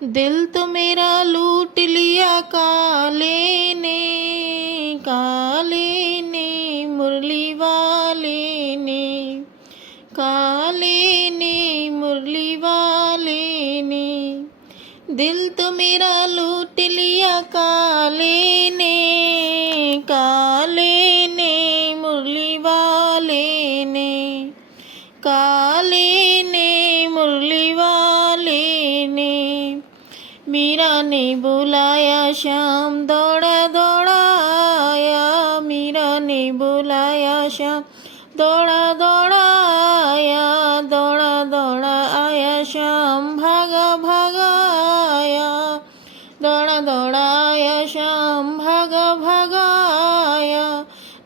दिल तो मेरा लूट लिया काले ने, काले ने मुरली वाले ने, काले ने मुरली वाले ने। दिल तो मेरा लूट लिया काले ने, काले ने मुरली वाले ने, काले ने मुरली वाले ने। मीरा ने बुलाया श्याम दौड़ा दौड़ा आया, मीरा ने बुलाया श्याम दौड़ा दौड़ा आया, दौड़ा दौड़ा आया श्याम भागा भागा आया, दौड़ा दौड़ा आया श्याम भागा भागा आया।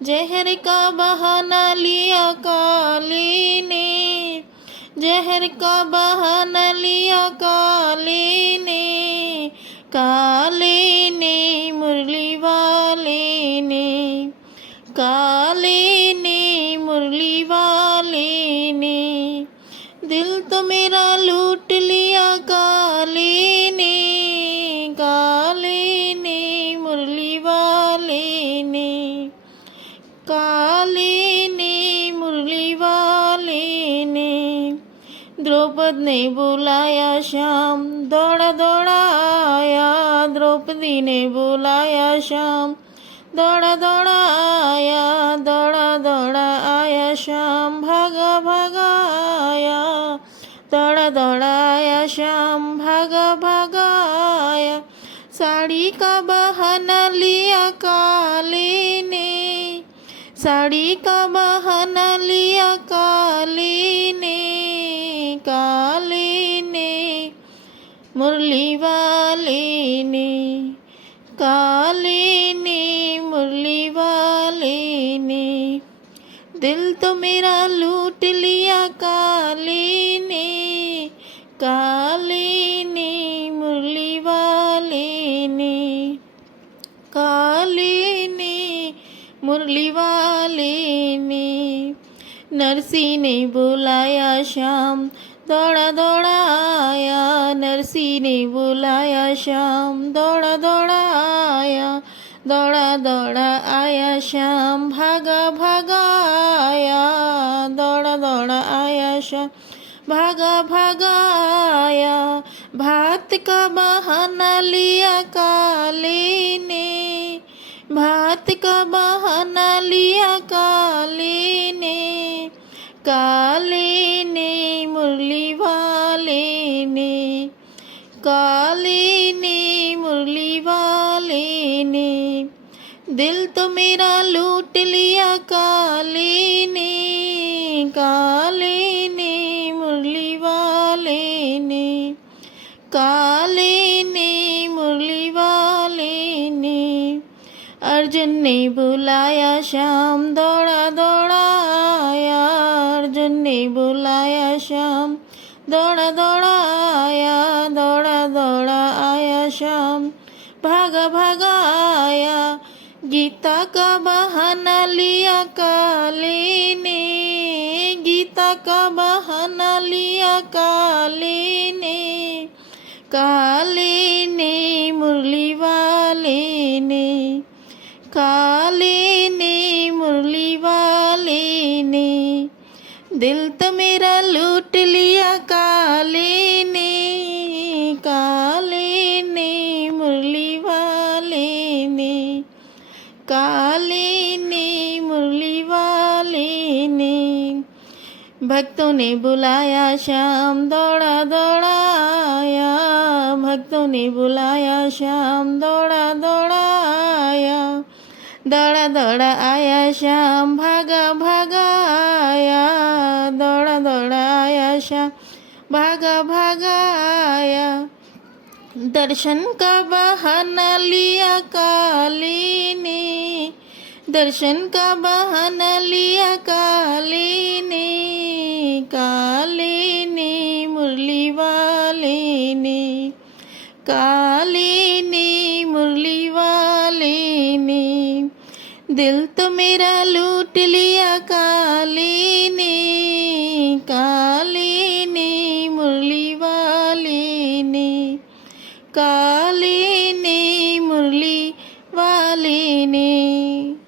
जहर का बहाना लिया काले ने, जहर का बहाना लिया काले ने, काले ने मुरली वाले ने, काले ने मुरली वाले ने। दिल तो मेरा लूट लिया काले ने, काले ने मुरली वाले ने, काले ने मुरली वाले ने। द्रौपद ने बुलाया श्याम दौड़ा दौड़ा आया, द्रौपदी ने बुलाया श्याम दौड़ा दौड़ा आया, दौड़ा दौड़ा आया श्याम भागा भागा आया, दौड़ा दौड़ा आया श्याम भागा भागा आया। साड़ी का बहाना लिया काले ने, साड़ी का बहाना लिया काले ने, काले ने मुरली वाले ने, काले ने मुरली वाले ने। दिल तो मेरा लूट लिया काले ने, काले ने मुरली वाले ने, काले ने मुरली वाले ने। नरसी ने बुलाया श्याम दौड़ा दौड़ा आया, नरसी ने बुलाया श्याम दौड़ा दौड़ा आया, दौड़ा दौड़ा आया श्याम भागा भागा आया, दौड़ा दौड़ा आया श्याम भागा भागा आया। भात का बहाना लिया काले ने, भात का बहाना लिया काले ने, काले ने मुरली वाले ने, काले ने मुरली वाले ने। दिल तो मेरा लूट लिया काले ने, काले ने मुरली वाले ने, काले ने मुरली वाले ने। अर्जुन ने बुलाया श्याम दौड़ा दौड़ा आया, अर्जुन ने बुलाया श्याम दौड़ा दौड़ा आया, दौड़ा दौड़ा आया श्याम भागा भागा आया। गीता का बहाना लिया काले ने, गीता का बहाना लिया काले ने, काले ने मुरली वाले ने, काले ने मुरली वाले ने। दिल तो मेरा लूट लिया काले ने, काले ने मुरली वाले ने, काले ने मुरली वाले ने। भक्तों ने बुलाया श्याम दौड़ा दौड़ा आया, भक्तों ने बुलाया श्याम दौड़ा दौड़ा आया, दौड़ा दौड़ा आया श्याम भागा भागा आया, दौड़ा दौड़ा आया श्याम भागा भागा आया। दर्शन का बहाना लिया काले ने, दर्शन का बहाना लिया काले ने, काले ने मुरली वाले ने, काले ने मुरली वाले ने। दिल तो मेरा लूट लिया काले ने, काले ने मुरली वाले ने, काले ने मुरली वाले ने।